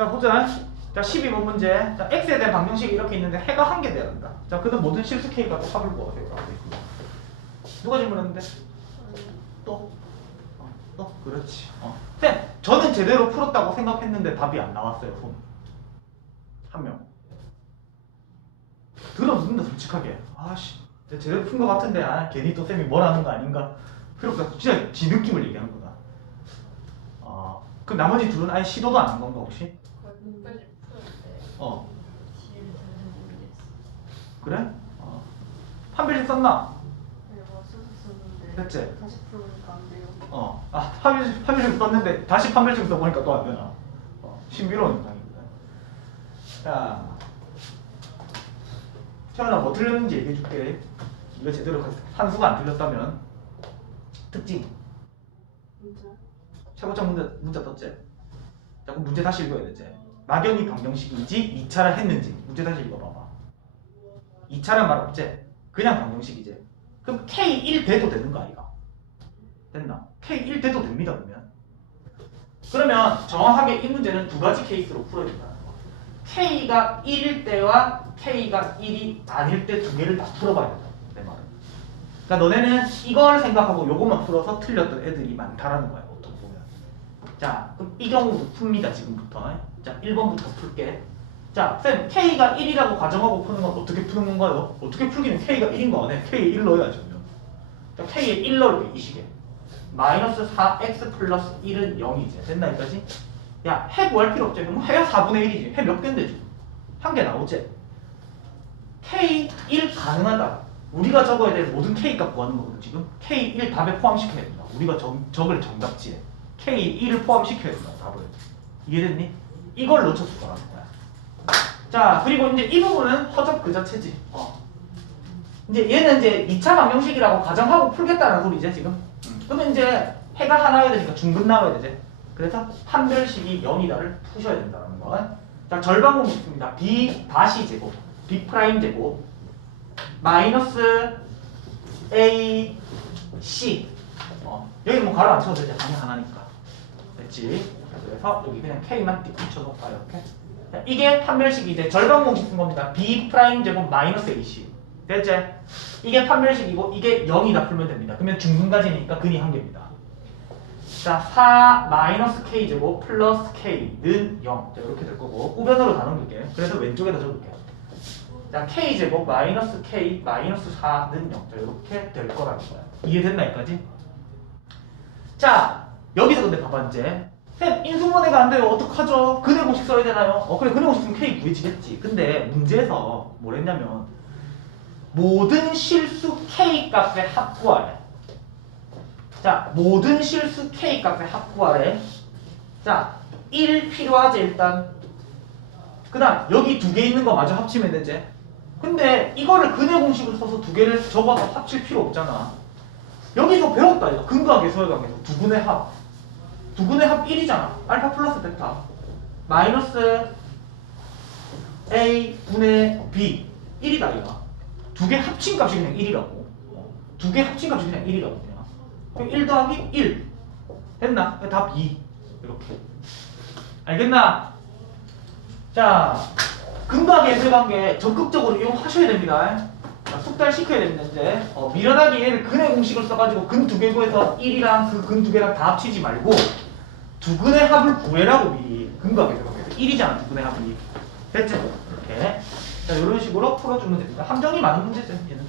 자 보자. 자 12번 문제. 자 x에 대한 방정식이 이렇게 있는데 해가 한 개 돼야 된다. 자 그는 모든 실수 k가 또 합을 구하세요. 라고 있고요. 누가 질문했는데? 또? 어, 또? 그렇지. 어. 쌤, 저는 제대로 풀었다고 생각했는데 답이 안 나왔어요. 손. 한 명. 들어준다 솔직하게. 아씨, 제대로 푼 거 같은데 아 괜히 또 쌤이 뭐라는 거 아닌가? 그러니까 진짜 지 느낌을 얘기하는구나. 아, 그럼 나머지 둘은 아예 시도도 안 한 건가 혹시? 풀었는데 어, 모르겠어. 그래? 어. 판별식 썼나? 내가 써서 썼는데 됐지? 다시 풀어보니까 안 돼요. 어, 아 판별식 판별식 썼는데 다시 판별식 써보니까 또 안 되나? 어, 신비로운 영상입니다. 자, 태연아 뭐 틀렸는지 얘기해줄게. 이거 제대로 산수가 안 틀렸다면 특징. 진짜? 최고점 문제 문자 떴지? 자 그럼 문제 다시 읽어야 되지. 막연히 방정식인지 2차를 했는지 문제 다시 읽어봐봐. 2차란 말 없지? 그냥 방정식이지. 그럼 K1 돼도 되는 거 아이가? 됐나? K1 돼도 됩니다 그러면. 그러면 정확하게 이 문제는 두 가지 케이스로 풀어야 된다는 거. K가 1일 때와 K가 1이 아닐 때 두 개를 다 풀어봐야 된다. 내 말은. 그러니까 너네는 이걸 생각하고 요것만 풀어서 틀렸던 애들이 많다라는 보면. 자, 그럼 이 경우 풉니다 지금부터. 자, 1번부터 풀게. 자, 쌤 K가 1이라고 가정하고 푸는 건 어떻게 푸는 건가요? 어떻게 풀기는 K가 1인 거 안에 K에 1 넣어야죠. 자, K에 1 넣을게 이 시계. 마이너스 4x 플러스 1은 0이지. 됐나 여기까지? 야, 해 구할 필요 없지. 그럼 해야 4분의 1이지. 해 몇 개인데 지금? 한 개 나오지? K1 가능하다. 우리가 적어야 될 모든 K 값 구하는 거거든 지금. K1 답에 포함시켜야 된다. 우리가 적, 적을 정답지에 K1을 포함시켜야 된다. 답을. 이해됐니? 이걸 놓쳐서 구하는 거야. 자, 그리고 이제 이 부분은 허접 그 자체지. 어. 이제 얘는 이제 2차 방정식이라고 가정하고 풀겠다는 소리지 지금. 음. 그러면 이제 해가 하나여야 되니까 중근 나와야 되지. 그래서 판별식이 0이다를 푸셔야 된다는 거. 자, 절반공 있습니다. b 다시 제곱, b 프라임 제곱, 마이너스 a c. 어, 여기 뭐 가로 안 쳐도 되지. 하나 하나니까. 됐지? 그래서 여기 그냥 k만 띡 붙여놓을까 이렇게. 자, 이게 판별식이 이제 절반 공식 쓴 겁니다. b 프라임 제곱 마이너스 ac. 됐지? 이게 판별식이고 이게 0이다 풀면 됩니다. 그러면 중근까지니까 근이 한 개입니다. 자, 4 마이너스 k 제곱 플러스 k는 0. 자, 이렇게 될 거고 우변으로 다 넘길게. 그래서 왼쪽에다 적을게요. 자, k 제곱 마이너스 k 마이너스 4는 0. 자, 이렇게 될 거라는 거야. 이해됐나 여기까지? 자, 여기서 근데 봐봐 이제. 쌤, 인수분해가 안 돼요. 어떡하죠? 근해 공식 써야 되나요? 어, 그래, 근해 공식 쓰면 k 구해지겠지. 근데 문제에서 뭘 했냐면 모든 실수 k 값의 합구하래. 자, 모든 실수 k 값의 합구하래. 자, 1 필요하지 일단. 그 다음 여기 두 개 있는 거 마저 합치면 되지. 근데 이거를 근해 공식을 써서 두 개를 적어서 합칠 필요 없잖아. 여기서 배웠다 이거 근각의 서열각에서 두 분의 합. 두 분의 합 1이잖아. 알파 플러스 베타. 마이너스 a 분의 b 1이다 이거. 두 개 합친 값이 그냥 1이라고. 두 개 합친 값이 그냥 1이라고 그냥. 그럼 1 더하기 1. 됐나? 답 2. 이렇게. 알겠나? 자, 근각의 예술관계 적극적으로 이용하셔야 됩니다. 자, 숙달 시켜야 됩니다, 이제. 어, 미련하게 얘를 근의 공식을 써가지고 근 두 개 구해서 1이랑 그 근 두 개랑 다 합치지 말고 두 근의 합을 구해라고 미리 근각의 예술관계에서 1이잖아, 두 근의 합이. 됐지? 이렇게. 자, 이런 식으로 풀어주면 됩니다. 함정이 많은 문제죠, 얘는.